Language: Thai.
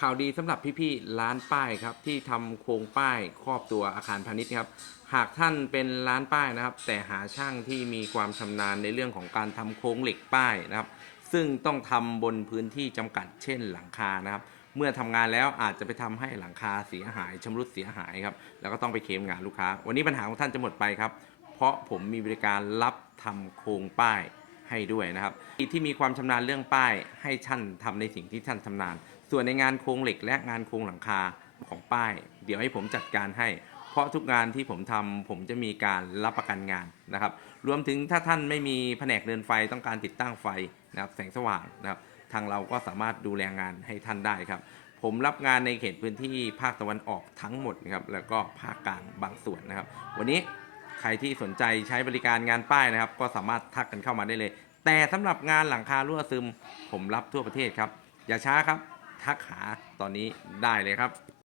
ข่าวดีสำหรับพี่ๆร้านป้ายครับที่ทำโครงป้ายครอบตัวอาคารพาณิชย์ครับ หากท่านเป็นร้านป้ายนะครับ แต่หาช่างที่มีความชำนาญในเรื่องของการทำโครงเหล็กป้ายนะครับ ซึ่งต้องทำบนพื้นที่จำกัดเช่นหลังคานะครับ เมื่อทำงานแล้วอาจจะไปทำให้หลังคาเสียหายชำรุดเสียหายครับแล้วก็ต้องไปเคลมงานลูกค้า วันนี้ปัญหาของท่านจะหมดไปครับ เพราะผมมีบริการรับทำโครงป้าย ให้ด้วยนะครับที่มีความชำนาญเรื่องป้ายให้ท่านทำในสิ่งที่ท่านชำนาญ ส่วนในงานโครงเหล็กและงานโครงหลังคาของป้าย เดี๋ยวให้ผมจัดการให้ เพราะทุกงานที่ผมทำผมจะมีการรับประกันงานนะครับ รวมถึงถ้าท่านไม่มีแผนกเดินไฟต้องการติดตั้งไฟนะครับแสงสว่างนะครับทางเราก็สามารถดูแลงานให้ท่านได้ครับ ผมรับงานในเขตพื้นที่ภาคตะวันออกทั้งหมดนะครับแล้วก็ภาคกลางบางส่วนนะครับ วันนี้ ใครที่สนใจใช้บริการงานป้ายนะครับ ก็สามารถทักกันเข้ามาได้เลย แต่สำหรับงานหลังคารั่วซึม ผมรับทั่วประเทศครับ อย่าช้าครับ ทักหาตอนนี้ได้เลยครับ